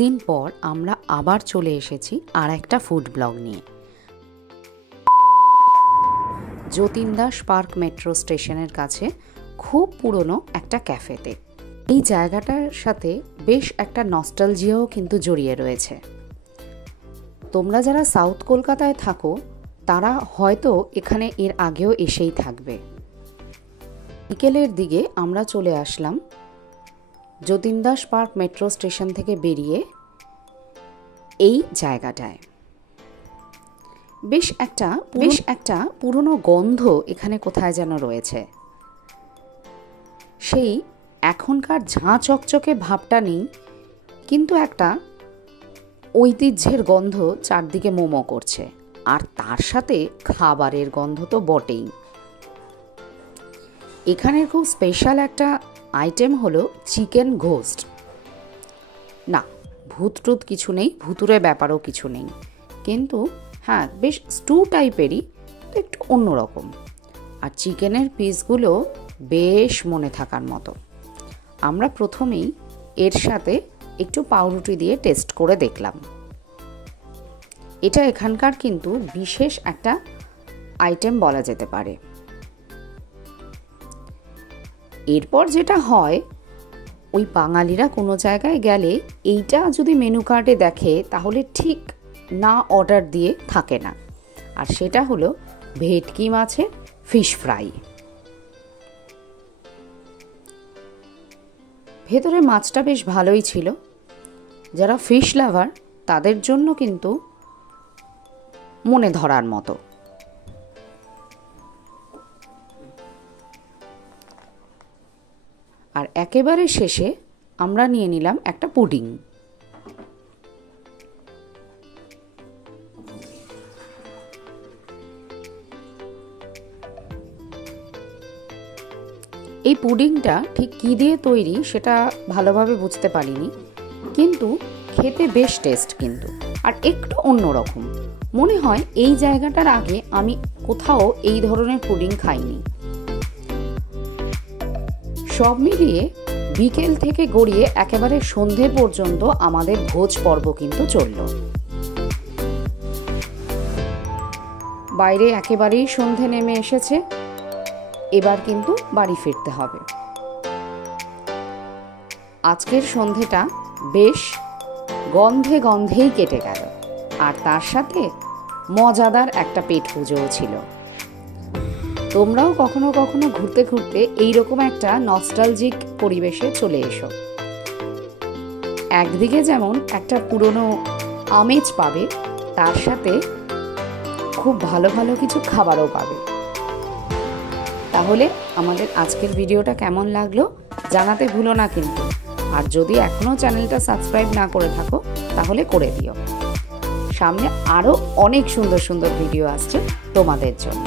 দিন পর আমরা আবার চলে এসেছি আর একটা ফুড ব্লগ নিয়ে। যতীন দাস পার্ক মেট্রো স্টেশনের কাছে খুব পুরনো একটা ক্যাফেতে। এই জায়গাটার সাথে বেশ একটা নস্টালজিয়াও কিন্তু জড়িয়ে রয়েছে। তোমরা যারা সাউথ কলকাতায় থাকো তারা হয়তো এখানে এর আগেও এসেই থাকবে। বিকেলের দিকে আমরা চলে আসলাম Jatin Das park metro station থেকে বেরিয়ে এই জায়গাটায়। বেশ একটা পুরনো গন্ধ এখানে কোথায় যেন রয়েছে। সেই এখনকার ঝাঁ চকচকে ভাবটা নেই, কিন্তু একটা ঐতিহ্যের গন্ধ চারদিকে মোমো করছে, আর তার সাথে খাবারের গন্ধ তো বটেই। এখানের খুব স্পেশাল একটা আইটেম হলো চিকেন ঘোস্ট। না, ভূত টুত কিছু নেই, ভুতুরে ব্যাপারও কিছু নেই, কিন্তু হ্যাঁ বেশ স্টু টাইপেরই, তো একটু অন্যরকম। আর চিকেনের পিসগুলো বেশ মনে থাকার মতো। আমরা প্রথমেই এর সাথে একটু পাউরুটি দিয়ে টেস্ট করে দেখলাম। এটা এখানকার কিন্তু বিশেষ একটা আইটেম বলা যেতে পারে। এরপর যেটা হয়, ওই বাঙালিরা কোনো জায়গায় গেলে এইটা যদি মেনু কার্ডে দেখে তাহলে ঠিক না অর্ডার দিয়ে থাকে না, আর সেটা হলো ভেটকি মাছের ফিশ ফ্রাই। ভেতরে মাছটা বেশ ভালোই ছিল। যারা ফিশ লাভার তাদের জন্য কিন্তু মনে ধরার মতো। আর একেবারে শেষে আমরা নিয়ে নিলাম একটা পুডিং। এই পুডিংটা ঠিক কী দিয়ে তৈরি সেটা ভালোভাবে বুঝতে পারিনি, কিন্তু খেতে বেশ টেস্ট, কিন্তু আর একটু অন্যরকম। মনে হয় এই জায়গাটার আগে আমি কোথাও এই ধরনের পুডিং খাইনি। সব মিলিয়ে বিকেল থেকে গড়িয়ে একেবারে সন্ধে পর্যন্ত আমাদের ভোজ পর্ব কিন্তু চলল। বাইরে একেবারেই সন্ধে নেমে এসেছে, এবার কিন্তু বাড়ি ফিরতে হবে। আজকের সন্ধেটা বেশ গন্ধেই কেটে গেল, আর তার সাথে মজাদার একটা পেট পুজোও ছিল। তোমরাও কখনো কখনো ঘুরতে ঘুরতে এইরকম একটা নস্টালজিক পরিবেশে চলে এসো। একদিকে যেমন একটা পুরনো আমেজ পাবে, তার সাথে খুব ভালো ভালো কিছু খাবারও পাবে। তাহলে আমাদের আজকের ভিডিওটা কেমন লাগলো জানাতে ভুলো না কিন্তু। আর যদি এখনও চ্যানেলটা সাবস্ক্রাইব না করে থাকো তাহলে করে দিও। সামনে আরও অনেক সুন্দর সুন্দর ভিডিও আসছে তোমাদের জন্য।